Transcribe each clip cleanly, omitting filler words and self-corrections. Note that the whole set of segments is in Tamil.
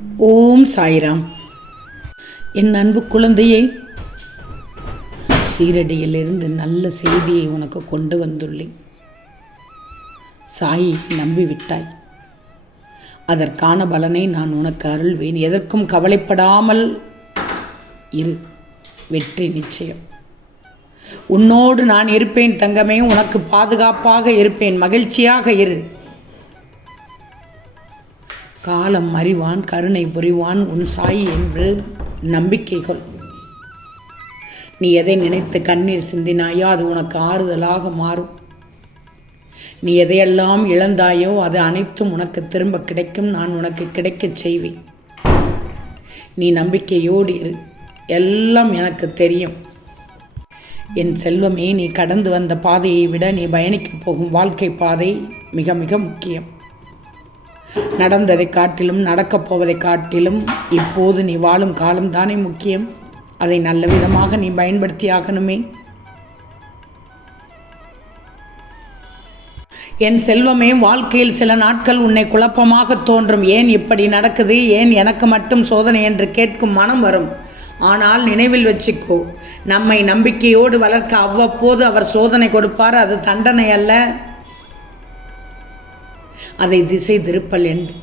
ஓம் சாய்ராம். என் அன்பு குழந்தையை, சீரடியிலிருந்து நல்ல செய்தியை உனக்கு கொண்டு வந்துள்ளேன். சாயை நம்பிவிட்டாய், அதற்கான பலனை நான் உனக்கு அருள்வேன். எதற்கும் கவலைப்படாமல் இரு, வெற்றி நிச்சயம். உன்னோடு நான் இருப்பேன் தங்கமே, உனக்கு பாதுகாப்பாக இருப்பேன். மகிழ்ச்சியாக இரு. காலம் அறிவான், கருணை புரிவான் உன் சாய் என்று நம்பிக்கை கொள். நீ எதை நினைத்து கண்ணீர் சிந்தினாயோ அது உனக்கு ஆறுதலாக மாறும். நீ எதையெல்லாம் இழந்தாயோ அது அனைத்தும் உனக்கு திரும்ப கிடைக்கும். நான் உனக்கு கிடைக்கச் செய்வேன். நீ நம்பிக்கையோடு இரு. எல்லாம் எனக்கு தெரியும். என் செல்வமே, நீ கடந்து வந்த பாதையை விட நீ பயணிக்கப் போகும் வாழ்க்கை பாதை மிக மிக முக்கியம். நடந்ததை காட்டிலும் நடக்கப் போவதை காட்டிலும் இப்போது நீ வாழும் காலம்தானே முக்கியம். அதை நல்ல விதமாக நீ பயன்படுத்தி ஆகணுமே. என் செல்வமே, வாழ்க்கையில் சில நாட்கள் உன்னை குழப்பமாக தோன்றும். ஏன் இப்படி நடக்குது, ஏன் எனக்கு மட்டும் சோதனை என்று கேட்கும் மனம் வரும். ஆனால் நினைவில் வச்சுக்கோ, நம்மை நம்பிக்கையோடு வளர்க்க அவ்வப்போது அவர் சோதனை கொடுப்பார். அது தண்டனை அல்ல, அதை திசை திருப்பல் என்று.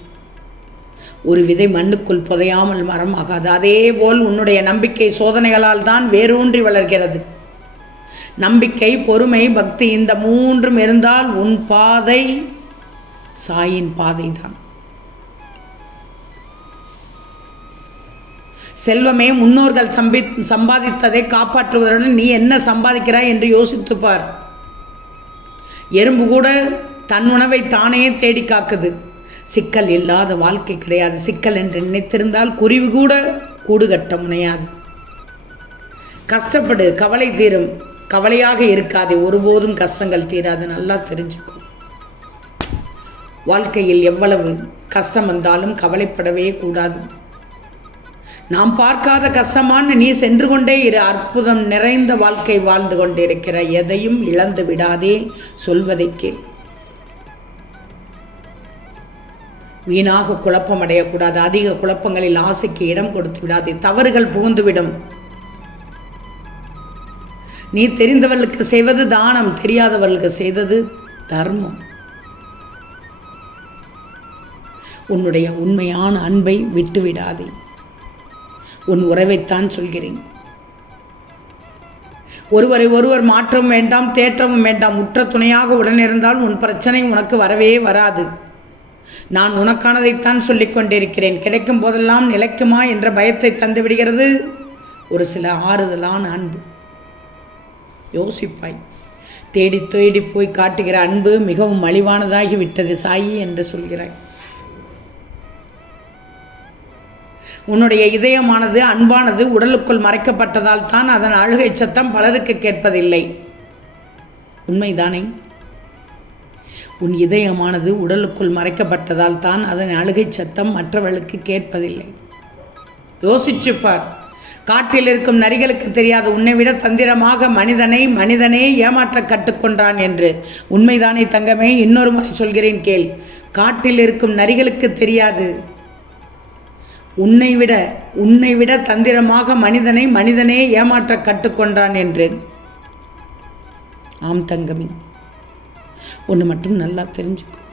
ஒரு விதை மண்ணுக்குள் புதையாமல் மரமாகாது. அதேபோல் உன்னுடைய நம்பிக்கை சோதனைகளால் தான் வேரூன்றி வளர்கிறது. நம்பிக்கை, பொறுமை, பக்தி இந்த மூன்றும் இருந்தால் உன் பாதை சாயின் பாதை தான். செல்வமே, முன்னோர்கள் சம்பாதித்ததை காப்பாற்றுவதுடன் நீ என்ன சம்பாதிக்கிறாய் என்று யோசித்துப்பார். எறும்பு கூட தன் உணவை தானே தேடி காக்குது. சிக்கல் இல்லாத வாழ்க்கை கிடையாது. சிக்கல் என்று நினைத்திருந்தால் குருவி கூட கூடு கட்ட முனையாது. கஷ்டப்படு, கவலை தீரும். கவலையாக இருக்காதே, ஒருபோதும் கஷ்டங்கள் தீராது. நல்லா தெரிஞ்சுக்கும். வாழ்க்கையில் எவ்வளவு கஷ்டம் வந்தாலும் கவலைப்படவே கூடாது. நாம் பார்க்காத கஷ்டமான நீ சென்று கொண்டே இரு. அற்புதம் நிறைந்த வாழ்க்கை வாழ்ந்து கொண்டிருக்கிற. எதையும் இழந்து விடாதே, சொல்வதை கேள். வீணாக குழப்பம் அடையக்கூடாது. அதிக குழப்பங்களில் ஆசைக்கு இடம் கொடுத்து விடாதே. தவறுகள் புகுந்துவிடும். நீ தெரிந்தவர்களுக்கு செய்வது தானம், தெரியாதவர்களுக்கு செய்தது தர்மம். உன்னுடைய உண்மையான அன்பை விட்டுவிடாதே. உன் உறவைத்தான் சொல்கிறேன். ஒருவரை ஒருவர் மாற்றவும் வேண்டாம், தேற்றவும் வேண்டாம். உற்ற துணையாக உடன் இருந்தால் உன் பிரச்சனை உனக்கு வரவே வராது. நான் உனக்கானதைத்தான் சொல்லிக் கொண்டிருக்கிறேன். கிடைக்கும் போதெல்லாம் நிலைக்குமா என்ற பயத்தை தந்து விடுகிறது ஒரு சில ஆறுதலான அன்பு. யோசிப்பாய். தேடி தேடி போய் காட்டுகிற அன்பு மிகவும் மலிவானதாகி விட்டது சாயி என்று சொல்கிறாய். உன்னுடைய இதயமானது, அன்பானது உடலுக்குள் மறைக்கப்பட்டதால் தான் அதன் அழுகை சத்தம் பலருக்கு கேட்பதில்லை. உண்மைதானே? உன் இதயமானது உடலுக்குள் மறைக்கப்பட்டதால் தான் அதன் அழுகை சத்தம் மற்றவர்களுக்கு கேட்பதில்லை. யோசிச்சுப்பார். காட்டில் இருக்கும் நரிகளுக்கு தெரியாது உன்னை விட தந்திரமாக மனிதனே ஏமாற்ற கற்றுக்கொண்டான் என்று. உண்மைதானே தங்கமே? இன்னொரு முறை சொல்கிறேன் கேள். காட்டில் இருக்கும் நரிகளுக்கு தெரியாது உன்னை விட தந்திரமாக மனிதனே ஏமாற்ற கற்றுக்கொண்டான் என்று. ஆம் தங்கமே, ஒன்று மட்டும் நல்லா தெரிஞ்சுக்கும்.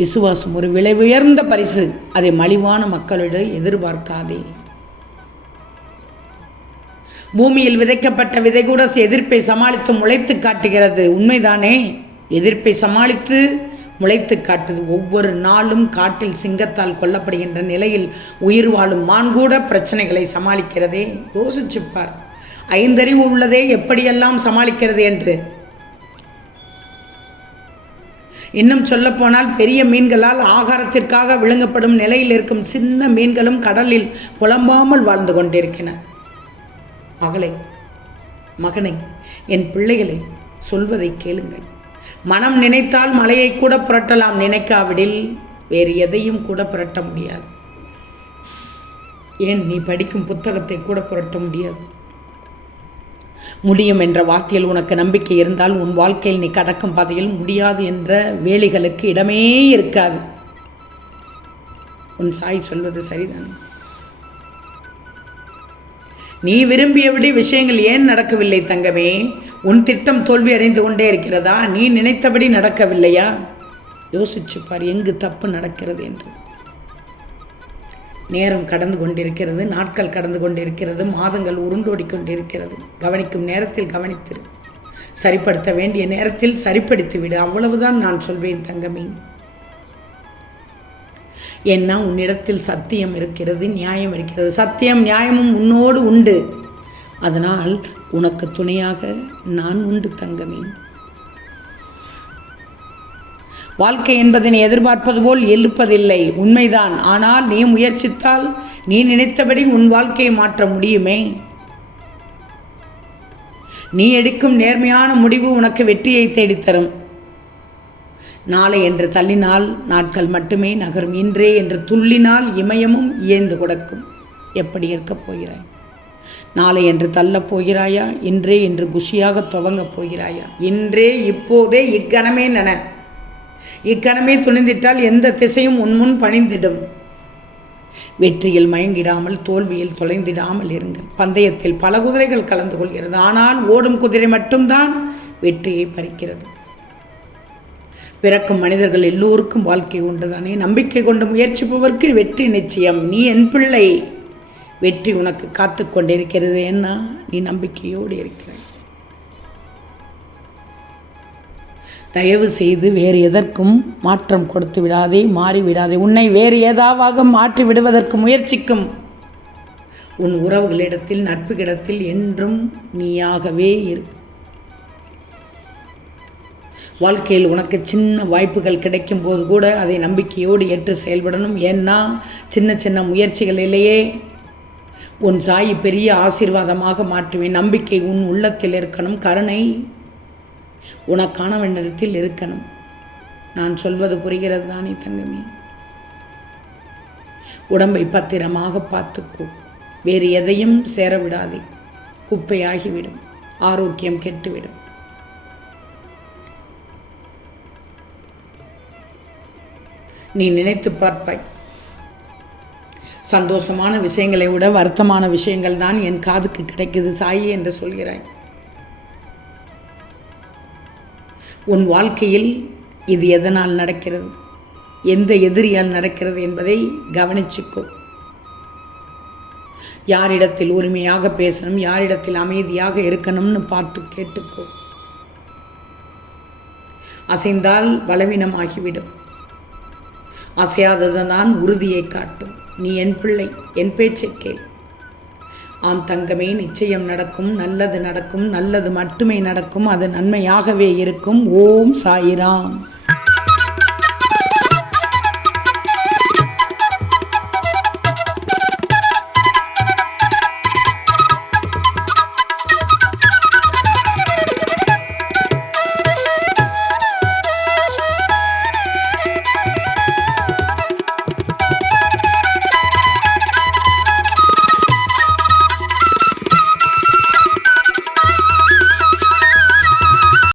விசுவாசம் ஒரு விலை உயர்ந்த பரிசு. அதை மலிவான மக்களிடம் எதிர்பார்க்காதே. பூமியில் விதைக்கப்பட்ட விதை கூட எதிர்ப்பை சமாளித்து முளைத்து காட்டுகிறது. உண்மைதானே? எதிர்ப்பை சமாளித்து முளைத்து காட்டுது. ஒவ்வொரு நாளும் காட்டில் சிங்கத்தால் கொல்லப்படுகின்ற நிலையில் உயிர் வாழும் மான் கூட பிரச்சனைகளை சமாளிக்கிறதே. யோசிச்சுப்பார். 5 அறிவு உள்ளதே எப்படியெல்லாம் சமாளிக்கிறது என்று. இன்னும் சொல்லப்போனால் பெரிய மீன்களால் ஆகாரத்திற்காக விழுங்கப்படும் நிலையில் இருக்கும் சின்ன மீன்களும் கடலில் புலம்பாமல் வாழ்ந்து கொண்டிருக்கின்றன. மகனை, என் பிள்ளைகளை, சொல்வதை கேளுங்கள். மனம் நினைத்தால் மலையை கூட புரட்டலாம். நினைக்காவிடில் வேறு எதையும் கூட புரட்ட முடியாது. ஏன் நீ படிக்கும் புத்தகத்தை கூட புரட்ட முடியாது. முடியும் என்ற வார்த்தையில் உனக்கு நம்பிக்கை இருந்தால் உன் வாழ்க்கையில் நீ கடக்கும் பாதையில் முடியாது என்ற வேலிகளுக்கு இடமே இருக்காது. உன் சாய் சொல்வது சரிதான். நீ விரும்பியபடி விஷயங்கள் ஏன் நடக்கவில்லை தங்கமே? உன் திட்டம் தோல்வி அடைந்து கொண்டே இருக்கிறதா? நீ நினைத்தபடி நடக்கவில்லையா? யோசிச்சு பார் எங்கு தப்பு நடக்கிறது என்று. நேரம் கடந்து கொண்டிருக்கிறது, நாட்கள் கடந்து கொண்டிருக்கிறது, மாதங்கள் உருண்டோடி கொண்டிருக்கிறது. கவனிக்கும் நேரத்தில் கவனித்திரு, சரிப்படுத்த வேண்டிய நேரத்தில் சரிப்படுத்தி விடு. அவ்வளவுதான் நான் சொல்வேன் தங்கமே. ஏன்னா உன்னிடத்தில் சத்தியம் இருக்கிறது, நியாயம் இருக்கிறது. சத்தியம் நியாயமும் உன்னோடு உண்டு. அதனால் உனக்கு துணையாக நான் உண்டு தங்கமே. வாழ்க்கை என்பதை நீ எதிர்பார்ப்பது போல் இருப்பதில்லை, உண்மைதான். ஆனால் நீ முயற்சித்தால் நீ நினைத்தபடி உன் வாழ்க்கையை மாற்ற முடியுமே. நீ எடுக்கும் நேர்மையான முடிவு உனக்கு வெற்றியை தேடித்தரும். நாளை என்று தள்ளினால் நாட்கள் மட்டுமே நகரும். இன்றே என்று துள்ளினால் இமயமும் இயந்து கொடுக்கும். எப்படி இருக்கப் போகிறாய்? நாளை என்று தள்ளப் போகிறாயா? இன்றே என்று குஷியாக துவங்கப் போகிறாயா? இன்றே, இப்போதே, இக்கணமே நன. இக்கணமே துணிந்திட்டால் எந்த திசையும் உன்முன் பணிந்திடும். வெற்றியில் மயங்கிடாமல் தோல்வியில் தொலைந்திடாமல் இருங்கள். பந்தயத்தில் பல குதிரைகள் கலந்து கொள்கிறது. ஆனால் ஓடும் குதிரை மட்டும்தான் வெற்றியை பறிக்கிறது. பிறக்கும் மனிதர்கள் எல்லோருக்கும் வாழ்க்கை உண்டுதானே. நம்பிக்கை கொண்டு முயற்சிப்பவருக்கு வெற்றி நிச்சயம். நீ என் பிள்ளை, வெற்றி உனக்கு காத்து கொண்டிருக்கிறது. ஏன்னா நீ நம்பிக்கையோடு இருக்கிறாய். தயவு செய்து வேறு எதற்கும் மாற்றம் கொடுத்து விடாதே, மாறிவிடாதே. உன்னை வேறு ஏதாவது மாற்றி விடுவதற்கு முயற்சிக்கும் உன் உறவுகளிடத்தில், நட்புகளிடத்தில் என்றும் நீயாகவே இரு. வாழ்க்கையில் உனக்கு சின்ன வாய்ப்புகள் கிடைக்கும் போது கூட அதை நம்பிக்கையோடு ஏற்று செயல்படணும். ஏன்னா சின்ன சின்ன முயற்சிகளிலேயே உன் சாய் பெரிய ஆசீர்வாதமாக மாற்றுவேன். நம்பிக்கை உன் உள்ளத்தில் இருக்கணும். கருணை உனக்கான இடத்தில் இருக்கணும். நான் சொல்வது புரிகிறது தானே தங்கமே? உடம்பை பத்திரமாக பார்த்துக்கோ. வேறு எதையும் சேர விடாதே. குப்பையாகிவிடும், ஆரோக்கியம் கெட்டுவிடும். நீ நினைத்து பார்ப்பாய். சந்தோஷமான விஷயங்களை விட வருத்தமான விஷயங்கள் தான் என் காதுக்கு கிடைக்குது சாயி என்று சொல்கிறாய். உன் வாழ்க்கையில் இது எதனால் நடக்கிறது, எந்த எதிரியால் நடக்கிறது என்பதை கவனிச்சுக்கோ. யாரிடத்தில் உரிமையாக பேசணும், யாரிடத்தில் அமைதியாக இருக்கணும்னு பார்த்து கேட்டுக்கோ. அசைந்தால் பலவீனமாகிவிடும். அசையாததுதான் உறுதியை காட்டும். நீ என் பிள்ளை, என் பேச்சை கேள். ஆம் தங்கமே, நிச்சயம் நடக்கும். நல்லது நடக்கும். நல்லது மட்டுமே நடக்கும். அது நன்மையாகவே இருக்கும். ஓம் சாயிராம்.